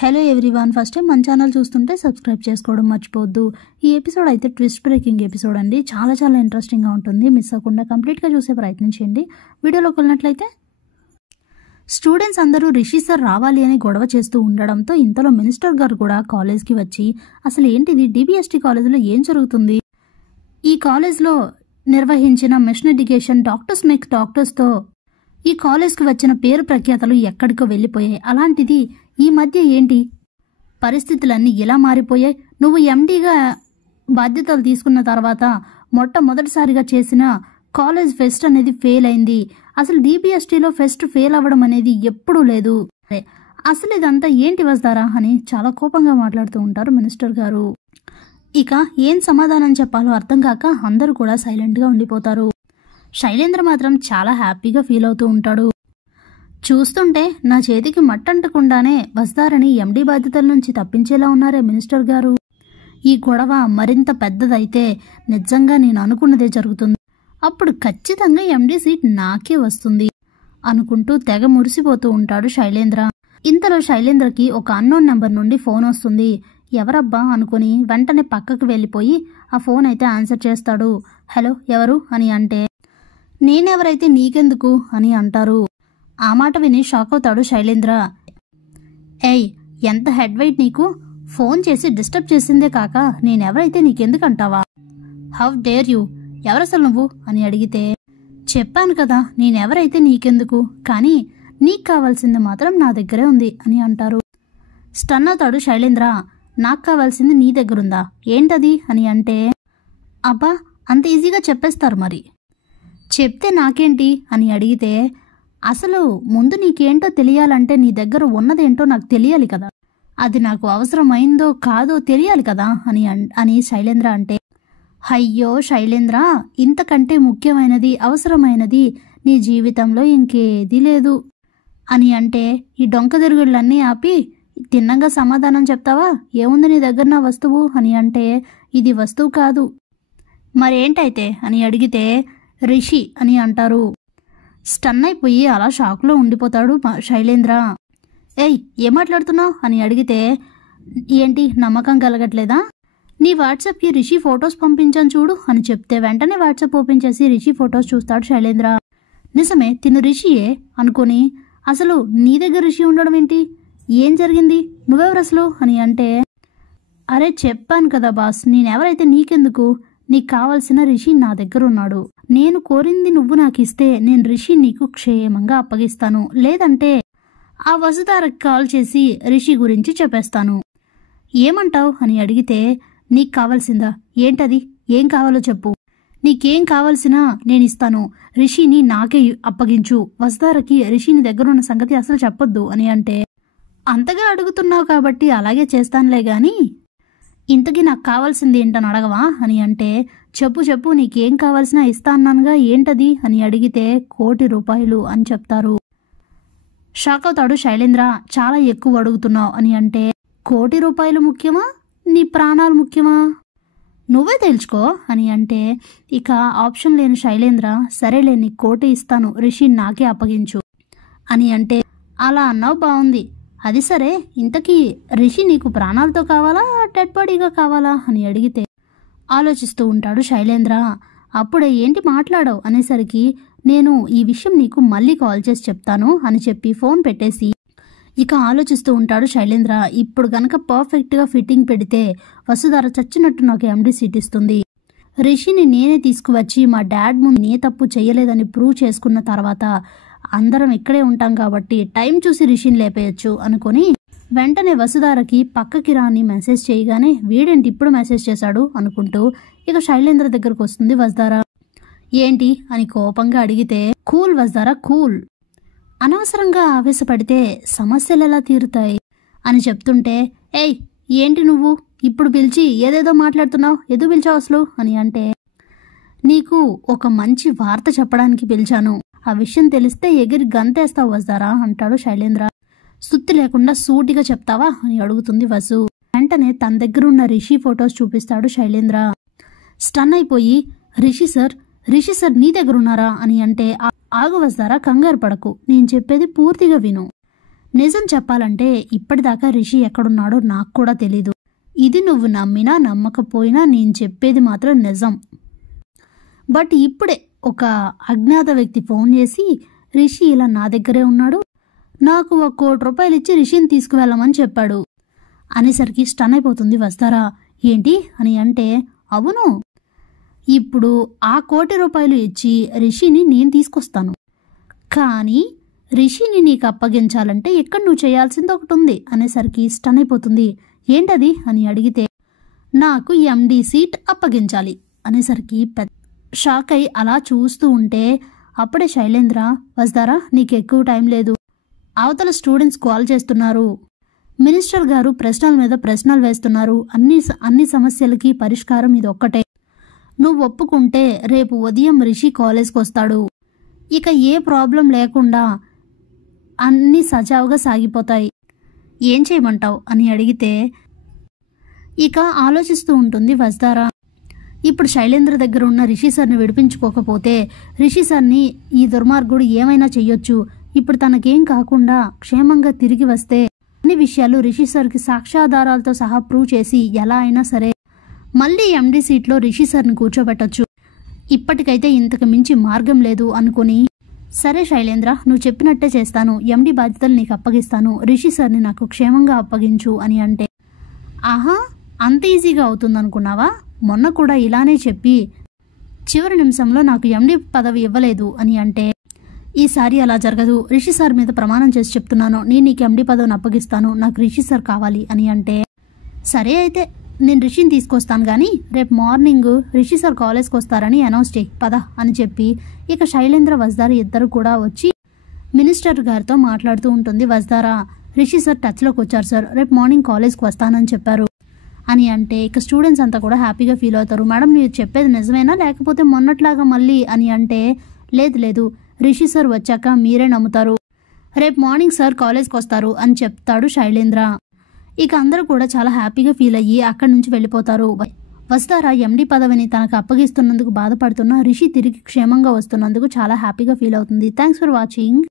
Hello everyone, first time మన channel చూస్తుంటే subscribe చేసుకోవడం మర్చిపోవద్దు. ఈ ఎపిసోడ్ అయితే ట్విస్ట్ బ్రేకింగ్ ఎపిసోడ్ అండి. చాలా ఇంట్రెస్టింగ్గా ఉంటుంది. మిస్ అవ్వకుండా కంప్లీట్గా చూసే ప్రయత్నం చేయండి. వీడియోలోకి వెళ్ళినట్లయితే స్టూడెంట్స్ అందరూ రిషి సార్ రావాలి అని గొడవ చేస్తూ ఉండడంతో ఇంతలో మినిస్టర్ గారు కూడా కాలేజ్కి వచ్చి అసలు ఏంటిది, డిబిఎస్టీ కాలేజ్లో ఏం జరుగుతుంది, ఈ కాలేజ్లో నిర్వహించిన మిషన్ ఎడ్యుకేషన్ డాక్టర్స్తో ఈ కాలేజ్కి వచ్చిన పేరు ప్రఖ్యాతలు ఎక్కడికో వెళ్ళిపోయాయి. అలాంటిది ఈ మధ్య ఏంటి పరిస్థితులన్నీ ఎలా మారిపోయాయి? నువ్వు ఎండీగా బాధ్యతలు తీసుకున్న తర్వాత మొట్టమొదటిసారిగా చేసిన కాలేజ్ ఫెస్ట్ అనేది ఫెయిల్ అయింది. అసలు డిబిఎస్టీలో ఫెస్ట్ ఫెయిల్ అవ్వడం అనేది ఎప్పుడూ లేదు. అసలు ఇదంతా ఏంటి వస్తారా అని చాలా కోపంగా మాట్లాడుతూ ఉంటారు మినిస్టర్ గారు. ఇక ఏం సమాధానం చెప్పాలో అర్థం కాక అందరూ కూడా సైలెంట్గా ఉండిపోతారు. శైలేంద్ర మాత్రం చాలా హ్యాపీగా ఫీల్ అవుతూ ఉంటాడు. చూస్తుంటే నా చేతికి మట్టంటకుండానే వస్తారని ఎండీ బాధ్యతల నుంచి తప్పించేలా ఉన్నారే మినిస్టర్ గారు. ఈ గొడవ మరింత పెద్దదైతే నిజంగా నేను అనుకున్నదే జరుగుతుంది. అప్పుడు ఖచ్చితంగా ఎండీ సీట్ నాకే వస్తుంది అనుకుంటూ తెగ మురిసిపోతూ ఉంటాడు శైలేంద్ర. ఇంతలో శైలేంద్రకి ఒక అన్నోన్ నెంబర్ నుండి ఫోన్ వస్తుంది. ఎవరబ్బా అనుకుని వెంటనే పక్కకు వెళ్ళిపోయి ఆ ఫోన్ అయితే ఆన్సర్ చేస్తాడు. హలో ఎవరు అని అంటే, నేనెవరైతే నీకెందుకు అని అంటారు. ఆ మాట విని షాక్ అవుతాడు శైలేంద్ర. ఏయ్, ఎంత హెడ్ వెయిట్ నీకు, ఫోన్ చేసి డిస్టర్బ్ చేసిందే కాక నేనెవరైతే నీకెందుకు అంటావా? హౌ డేర్ యూ, ఎవరసలు నువ్వు అని అడిగితే, చెప్పాను కదా నేనెవరైతే నీకెందుకు, కానీ నీకు కావాల్సింది మాత్రం నా దగ్గరే ఉంది అని అంటారు. స్టన్ అవుతాడు శైలేంద్ర. నాకు కావాల్సింది నీ దగ్గరుందా, ఏంటది అని అంటే, అబ్బా అంత ఈజీగా చెప్పేస్తారు మరి, చెప్తే నాకేంటి అని అడిగితే, అసలు ముందు నీకేంటో తెలియాలంటే నీ దగ్గర ఉన్నదేంటో నాకు తెలియాలి కదా, అది నాకు అవసరమైందో కాదో తెలియాలి కదా అని శైలేంద్ర అంటే, అయ్యో శైలేంద్ర, ఇంతకంటే ముఖ్యమైనది అవసరమైనది నీ జీవితంలో ఇంకేదీ లేదు అని అంటే, ఈ డొంక తిరుగుళ్ళన్నీ ఆపి తిన్నంగా సమాధానం చెప్తావా, ఏముంది నీ దగ్గర నా వస్తువు అని అంటే, ఇది వస్తువు కాదు మరేంటైతే అని అడిగితే, రిషి అని అంటారు. స్టన్ అయిపోయి అలా షాక్లో ఉండిపోతాడు శైలేంద్ర. ఏయ్, ఏం మాట్లాడుతున్నావు అని అడిగితే, ఏంటి నమ్మకం కలగట్లేదా, నీ వాట్సాప్కి రిషి ఫొటోస్ పంపించాను చూడు అని చెప్తే వెంటనే వాట్సాప్ ఓపెన్ చేసి రిషి ఫొటోస్ చూస్తాడు శైలేంద్ర. నిజమే, తిను రిషియే అనుకుని, అసలు నీ దగ్గర రిషి ఉండడం ఏంటి, ఏం జరిగింది, నువ్వెవరు అసలు అని అంటే, అరే చెప్పాను కదా బాస్, నేనెవరైతే నీకెందుకు, నీకు కావలసిన రిషి నా దగ్గర ఉన్నాడు, నేను కోరింది నువ్వు నాకు ఇస్తే నేను రిషి నీకు క్షేమంగా అప్పగిస్తాను, లేదంటే ఆ వసుధారకు కాల్ చేసి రిషి గురించి చెప్పేస్తాను, ఏమంటావు అని అడిగితే, నీకు కావాల్సిందా ఏంటది, ఏం కావాలో చెప్పు, నీకేం కావాల్సినా నేను ఇస్తాను, రిషిని నాకే అప్పగించు, వసుధారకి రిషిని దగ్గరున్న సంగతి అసలు చెప్పొద్దు అని అంటే, అంతగా అడుగుతున్నావు కాబట్టి అలాగే చేస్తానులే గాని ఇంతకీ నాకు కావాల్సింది ఏంటని అడగవా అని అంటే, చెప్పు నీకేం కావాల్సినా ఇస్తా అన్నానుగా, ఏంటది అని అడిగితే, ₹1,00,00,000 అని చెప్తారు. షాక్ అవుతాడు శైలేంద్ర. చాలా ఎక్కువ అడుగుతున్నావు అని అంటే, ₹1,00,00,000 ముఖ్యమా, నీ ప్రాణాలు ముఖ్యమా, నువ్వే తెలుసుకో అని అంటే, ఇక ఆప్షన్ లేని శైలేంద్ర, సరేలే నీకు 1,00,00,000 ఇస్తాను, రిషి నాకే అప్పగించు అని అంటే, అలా అన్నావు బాగుంది, అది సరే ఇంతకీ రిషి నీకు ప్రాణాలతో కావాలా డెడ్ బాడీగా కావాలా అని అడిగితే ఆలోచిస్తూ ఉంటాడు శైలేంద్ర. అప్పుడే ఏంటి మాట్లాడవు అనేసరికి, నేను ఈ విషయం నీకు మళ్ళీ కాల్ చేసి చెప్తాను అని చెప్పి ఫోన్ పెట్టేసి ఇక ఆలోచిస్తూ ఉంటాడు శైలేంద్ర. ఇప్పుడు గనక పర్ఫెక్ట్గా ఫిట్టింగ్ పెడితే వసుధార చచ్చినట్టు నాకు ఎండీ సీట్ ఇస్తుంది, రిషిని నేనే తీసుకువచ్చి మా డాడ్ ముందు నే తప్పు చేయలేదని ప్రూవ్ చేసుకున్న తర్వాత అందరం ఇక్కడే ఉంటాం కాబట్టి టైం చూసి రిషిని లేపేయచ్చు అనుకుని వెంటనే వసుధారకి పక్కకి రాని మెసేజ్ చేయగానే, వీడేంటి ఇప్పుడు మెసేజ్ చేశాడు అనుకుంటూ ఇక శైలేంద్ర దగ్గరకు వస్తుంది వసుధార. ఏంటి అని కోపంగా అడిగితే, కూల్ వసుధార కూల్, అనవసరంగా ఆవేశపడితే సమస్యలు ఎలా తీరుతాయి అని చెప్తుంటే, ఏయ్ ఏంటి నువ్వు ఇప్పుడు పిలిచి ఏదేదో మాట్లాడుతున్నావు, ఎదు పిలిచావు అసలు అని అంటే, నీకు ఒక మంచి వార్త చెప్పడానికి పిలిచాను, ఆ విషయం తెలిస్తే ఎగిరి గంతేస్తావు వసుధారా అంటాడు శైలేంద్ర. సుత్తి లేకుండా సూటిగా చెప్తావా అని అడుగుతుంది వసు. వెంటనే తన దగ్గర ఉన్న రిషి ఫొటోస్ చూపిస్తాడు శైలేంద్ర. స్టన్ అయిపోయి, రిషి సార్ నీ దగ్గర ఉన్నారా అని అంటే, ఆగు వసుధారా, కంగారు పడకు, నేను చెప్పేది పూర్తిగా విను, నిజం చెప్పాలంటే ఇప్పటిదాకా రిషి ఎక్కడున్నాడో నాకు కూడా తెలీదు. ఇది నువ్వు నమ్మినా నమ్మకపోయినా నేను చెప్పేది మాత్రం నిజం. బట్ ఇప్పుడే ఒక అజ్ఞాత వ్యక్తి ఫోన్ చేసి రిషి ఇలా నా దగ్గరే ఉన్నాడు, నాకు 1 కోటి రూపాయలు ఇచ్చి రిషిని తీసుకువెళ్ళమని చెప్పాడు అనేసరికి స్టన్ అయిపోతుంది వస్తారా. ఏంటి అని అంటే, అవును, ఇప్పుడు ఆ 1 కోటి రూపాయలు ఇచ్చి రిషిని నేను తీసుకొస్తాను, కానీ రిషిని నీకు అప్పగించాలంటే ఇక్కడ నువ్వు చేయాల్సింది ఒకటి ఉంది అనేసరికి స్టన్ అయిపోతుంది. ఏంటది అని అడిగితే, నాకు ఎండి సీట్ అప్పగించాలి అనేసరికి షాక్ అయి అలా చూస్తూ ఉంటే అప్పుడే శైలేంద్ర, వస్తారా నీకు ఎక్కువ టైం లేదు, అవతల స్టూడెంట్స్ కాల్ చేస్తున్నారు, మినిస్టర్ గారు ప్రశ్నల మీద ప్రశ్నలు వేస్తున్నారు, అన్ని సమస్యలకి పరిష్కారం ఇది ఒక్కటే, నువ్వు ఒప్పుకుంటే రేపు ఉదయం రిషి కాలేజ్కి వస్తాడు, ఇక ఏ ప్రాబ్లం లేకుండా అన్నీ సజావుగా సాగిపోతాయి, ఏం చేయమంటావు అని అడిగితే ఇక ఆలోచిస్తూ ఉంటుంది వస్తారా. ఇప్పుడు శైలేంద్ర దగ్గర ఉన్న రిషి సార్ని విడిపించుకోకపోతే రిషి సార్ని ఈ దుర్మార్గుడు ఏమైనా చెయ్యొచ్చు, ఇప్పుడు తనకేం కాకుండా క్షేమంగా తిరిగి వస్తే అన్ని విషయాలు రిషి సార్కి సాక్ష్యాధారాలతో సహా ప్రూవ్ చేసి ఎలా అయినా సరే మళ్ళీ ఎండి సీట్లో రిషి సార్ని కూర్చోబెట్టొచ్చు. ఇప్పటికైతే ఇంతకు మించి మార్గం లేదు అనుకుని, సరే శైలేంద్ర నువ్వు చెప్పినట్టే చేస్తాను, ఎండి బాధ్యతలు నీకు అప్పగిస్తాను, రిషి సార్ని నాకు క్షేమంగా అప్పగించు అని అంటే, ఆహా అంత ఈజీగా అవుతుందనుకున్నావా, మొన్న కూడా ఇలానే చెప్పి చివరి నిమిషంలో నాకు ఎండి పదవి ఇవ్వలేదు అని అంటే, ఈసారి అలా జరగదు, రిషి సార్ మీద ప్రమాణం చేసి చెప్తున్నాను, నేను నీకు ఎండి పదవిని అప్పగిస్తాను, నాకు రిషి సార్ కావాలి అని అంటే, సరే అయితే నేను రిషిని తీసుకొస్తాను కానీ రేపు మార్నింగ్ రిషి సార్ కాలేజ్కి వస్తారని అనౌన్స్ చేయి పద అని చెప్పి ఇక శైలేంద్ర వజ్దారా ఇద్దరు కూడా వచ్చి మినిస్టర్ గారితో మాట్లాడుతూ ఉంటుంది. వజ్దారా, రిషి సార్ టచ్లోకి వచ్చారు సార్, రేపు మార్నింగ్ కాలేజ్కి వస్తానని చెప్పారు అని అంటే ఇక స్టూడెంట్స్ అంతా కూడా హ్యాపీగా ఫీల్ అవుతారు. మేడం మీరు చెప్పేది నిజమేనా లేకపోతే మొన్నట్లాగా మళ్ళీ అని అంటే, లేదు రిషి సార్ వచ్చాక మీరే నమ్ముతారు, రేపు మార్నింగ్ సార్ కాలేజ్కి వస్తారు అని చెప్తాడు శైలేంద్ర. ఇక అందరూ కూడా చాలా హ్యాపీగా ఫీల్ అయ్యి అక్కడి నుంచి వెళ్ళిపోతారు. వజ్దారా ఎండి పదవిని తనకు అప్పగిస్తున్నందుకు బాధపడుతున్న రిషి తిరిగి క్షేమంగా వస్తున్నందుకు చాలా హ్యాపీగా ఫీల్ అవుతుంది. Thanks for watching.